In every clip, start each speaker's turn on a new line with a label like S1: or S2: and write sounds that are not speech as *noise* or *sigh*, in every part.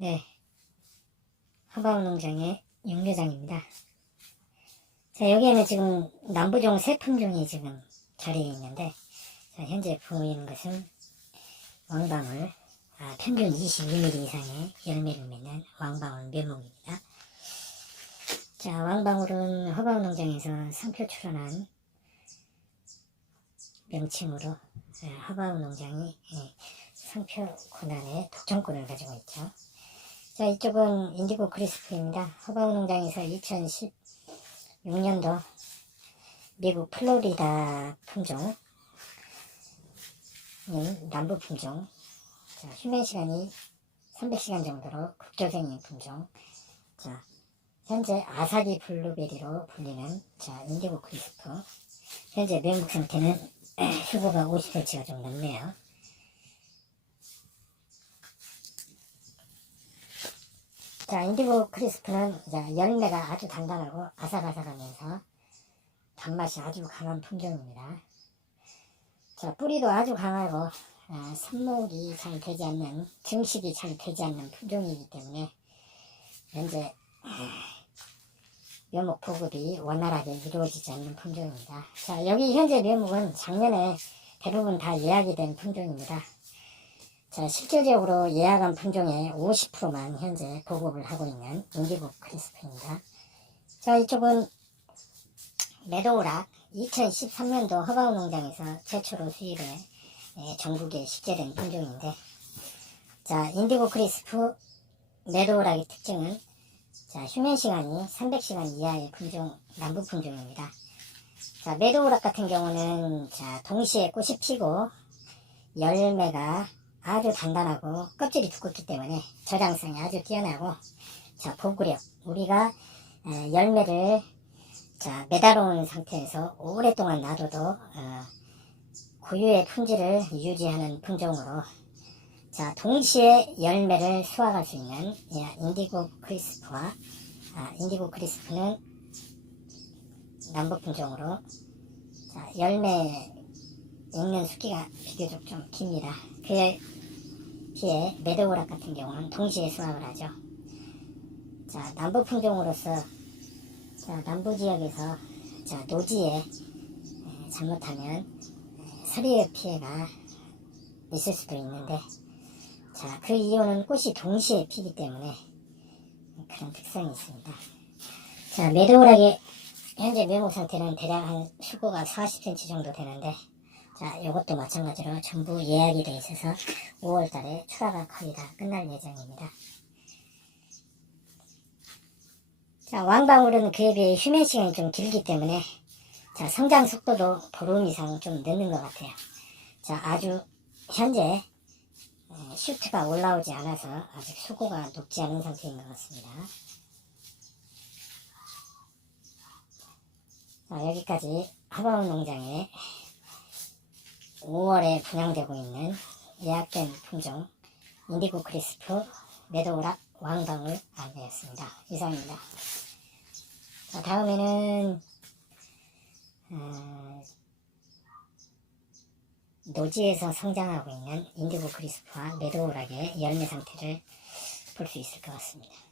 S1: 네. 하바우 농장의 육류장입니다. 자, 여기에는 지금 남부종 세 품종이 지금 자리에 있는데, 자, 현재 보이는 것은 왕방울, 아, 평균 22mm 이상의 열매를 맺는 왕방울 묘목입니다. 자, 왕방울은 허바우 농장에서 상표 출원한 명칭으로 예, 하바우 농장이 예, 상표 권한의 독점권을 가지고 있죠. 자, 이쪽은 인디고 크리스프입니다. 하바우 농장에서 2016년도 미국 플로리다 품종, 인 남부 품종, 자, 휴면 시간이 300시간 정도로 극조생인 품종, 자, 현재 아사기 블루베리로 불리는 자, 인디고 크리스프. 현재 면국 상태는 *clears throat* 휴고가 50cm가 좀 넘네요. 자, 인디고 크리스프는 자, 열매가 아주 단단하고 아삭아삭하면서 단맛이 아주 강한 품종입니다. 자, 뿌리도 아주 강하고 아, 삽목이 잘 되지 않는 증식이 잘 되지 않는 품종이기 때문에 현재 묘목 보급이 원활하게 이루어지지 않는 품종입니다. 자, 여기 현재 묘목은 작년에 대부분 다 예약이 된 품종입니다. 자, 실질적으로 예약한 품종의 50%만 현재 보급을 하고 있는 인디고 크리스프입니다. 자, 이쪽은 메도우락 2013년도 허바우 농장에서 최초로 수입에 예, 전국에 식재된 품종인데, 자, 인디고 크리스프 메도우락의 특징은 자, 휴면 시간이 300시간 이하의 품종, 남부 품종입니다. 자, 메도우락 같은 경우는, 자, 동시에 꽃이 피고, 열매가 아주 단단하고, 껍질이 두껍기 때문에 저장성이 아주 뛰어나고, 자, 보구력. 우리가, 에, 열매를, 자, 매달아온 상태에서 오랫동안 놔둬도, 어, 고유의 품질을 유지하는 품종으로, 자, 동시에 열매를 수확할 수 있는 예, 인디고 크리스프와 아, 인디고 크리스프는 남북 품종으로 자, 열매 익는 수기가 비교적 좀 깁니다. 그에 비해 메드오락 같은 경우는 동시에 수확을 하죠. 자, 남북 품종으로서 자, 남부 지역에서 자, 노지에 에, 잘못하면 에, 서리의 피해가 있을 수도 있는데 자, 그 이유는 꽃이 동시에 피기 때문에 그런 특성이 있습니다. 자, 메드오락의 현재 묘목 상태는 대략 한 수고가 40cm 정도 되는데, 자, 이것도 마찬가지로 전부 예약이 돼 있어서 5월 달에 출하가 거의 다 끝날 예정입니다. 자, 왕방울은 그에 비해 휴면 시간이 좀 길기 때문에, 자, 성장 속도도 보름 이상 좀 늦는 것 같아요. 자, 아주 현재 에, 슈트가 올라오지 않아서 아직 수고가 높지 않은 상태인 것 같습니다. 자, 여기까지 하바우 농장에 5월에 분양되고 있는 예약된 품종 인디고 크리스프 메도우락 왕방울 안내였습니다. 이상입니다. 자, 다음에는 어, 노지에서 성장하고 있는 인디고 크리스프와 메도우락의 열매 상태를 볼 수 있을 것 같습니다.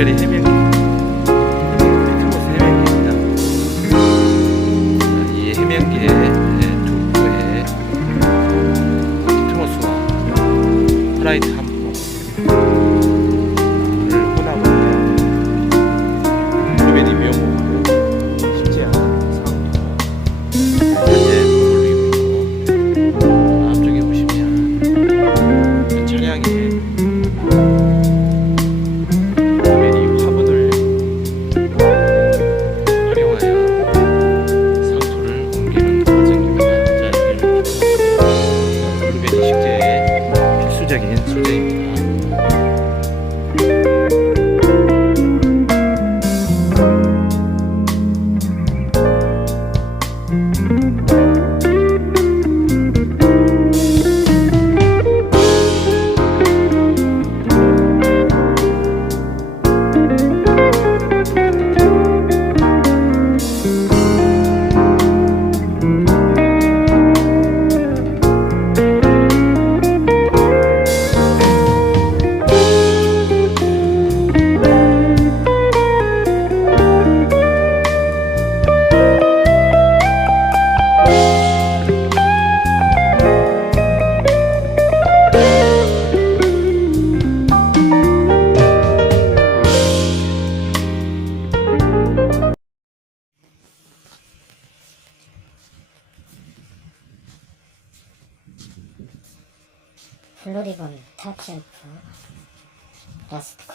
S2: 这里见面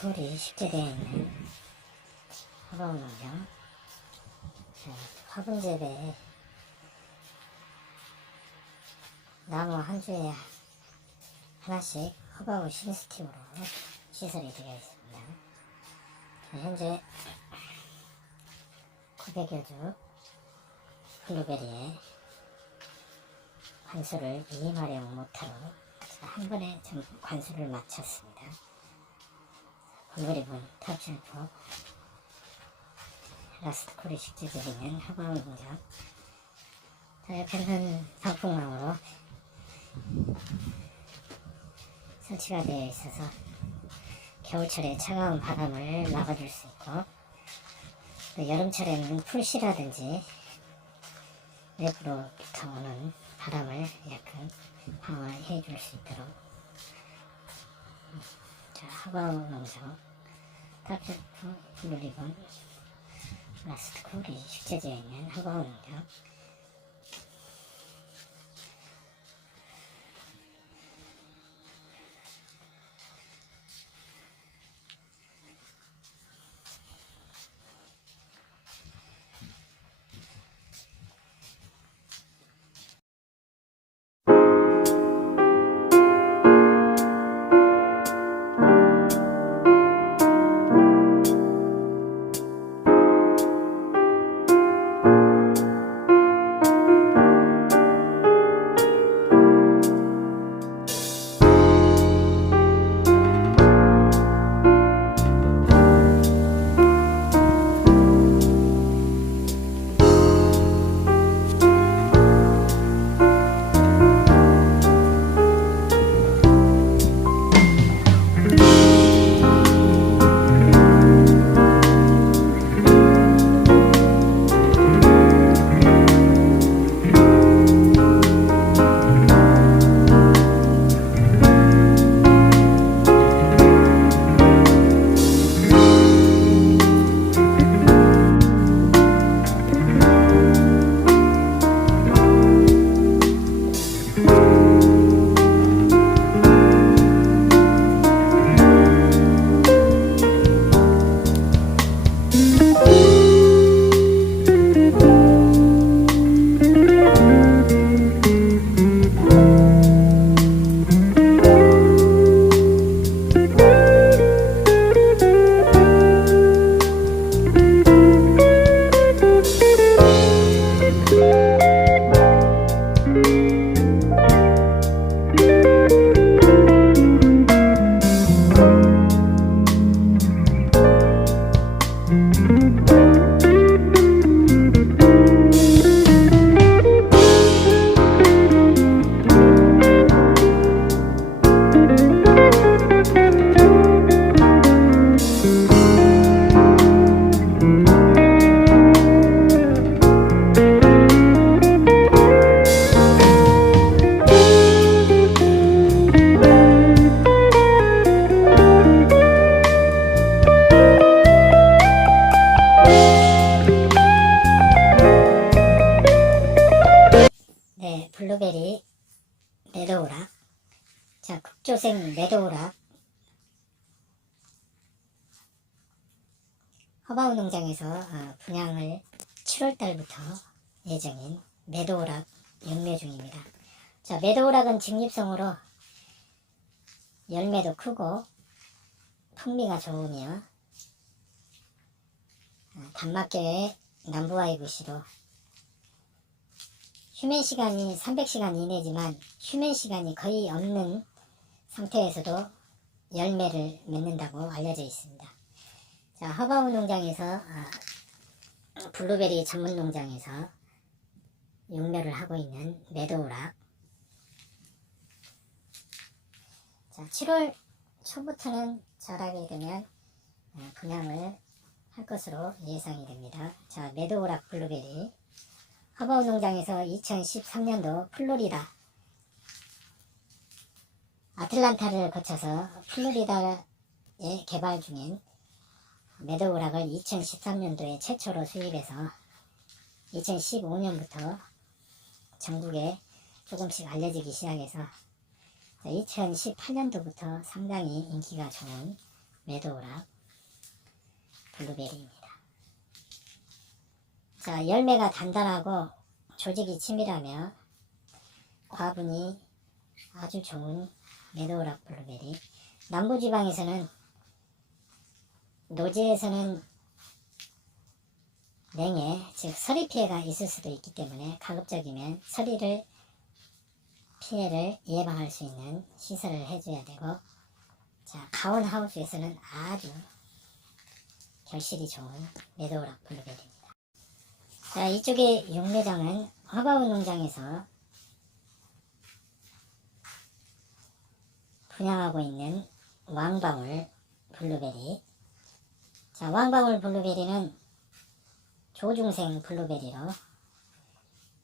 S1: 라스트 콜이 식재되어 있는 화분 자, 화분 재배에 나무 한 주에 하나씩 허브하고 신스틱으로 시설이 되어 있습니다. 자, 현재 900여 주 블루베리에 관수를 이임하령 못하러 한 번에 좀 관수를 마쳤습니다. 블루리본 탑셀프 라스트 콜이 식재적인 하바운 농장 자, 옆에는 방풍망으로 설치가 되어 있어서 겨울철에 차가운 바람을 막아줄 수 있고 또 여름철에는 풀씨라든지 외부로부터 오는 바람을 약간 방어해 줄 수 있도록 자, 하바우 농장 탑셀프 블루리본 라스트 콜이 식재되어 있는 하바우 허바우 농장에서 어, 분양을 7월달부터 예정인 메도우락 연매 중입니다. 자, 메도우락은 직립성으로 열매도 크고 풍미가 좋으며 어, 단막계의 남부와이브시로 휴면 시간이 300시간 이내지만 휴면 시간이 거의 없는 상태에서도 열매를 맺는다고 알려져 있습니다. 자, 허바우 농장에서 아, 블루베리 전문 농장에서 육묘를 하고 있는 메도우락. 자, 7월 초부터는 절하게 되면 어, 분양을 할 것으로 예상이 됩니다. 자, 메도우락 블루베리. 허바우 농장에서 2013년도 플로리다 아틀란타를 거쳐서 플로리다에 개발 중인 메도우락을 2013년도에 최초로 수입해서 2015년부터 전국에 조금씩 알려지기 시작해서 2018년도부터 상당히 인기가 좋은 메도우락 블루베리입니다. 자, 열매가 단단하고 조직이 치밀하며 과분이 아주 좋은 메도우락 블루베리. 남부지방에서는 노지에서는 냉해, 즉 서리 피해가 있을 수도 있기 때문에 가급적이면 서리를 피해를 예방할 수 있는 시설을 해줘야 되고 자 가온 하우스에서는 아주 결실이 좋은 메도우락 블루베리입니다. 자 이쪽에 육매장은 허가운 농장에서 분양하고 있는 왕방울 블루베리 자 왕방울 블루베리는 조중생 블루베리로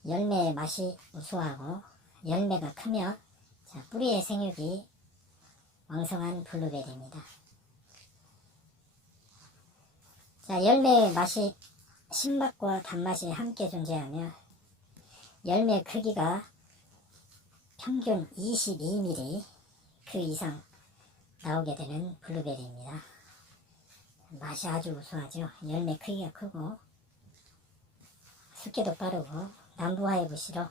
S1: 열매의 맛이 우수하고 열매가 크며 자, 뿌리의 생육이 왕성한 블루베리입니다. 자, 열매의 맛이 신맛과 단맛이 함께 존재하며 열매 크기가 평균 22mm 그 이상 나오게 되는 블루베리입니다. 맛이 아주 우수하죠. 열매 크기가 크고 습기도 빠르고 남부하의 부시로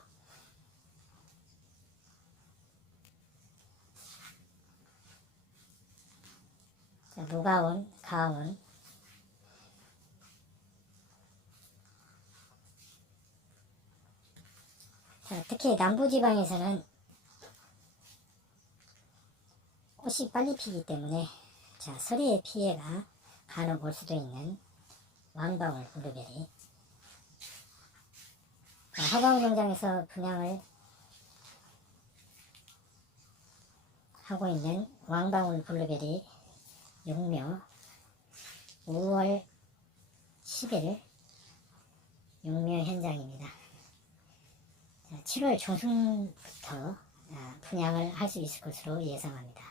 S1: 자, 무가온, 가온 자, 특히 남부지방에서는 꽃이 빨리 피기 때문에 자, 서리의 피해가 간혹 올 수도 있는 왕방울 블루베리 농장에서 분양을 하고 있는 왕방울 블루베리 육묘 5월 10일 육묘 현장입니다. 자, 7월 중순부터 아, 분양을 할 수 있을 것으로 예상합니다.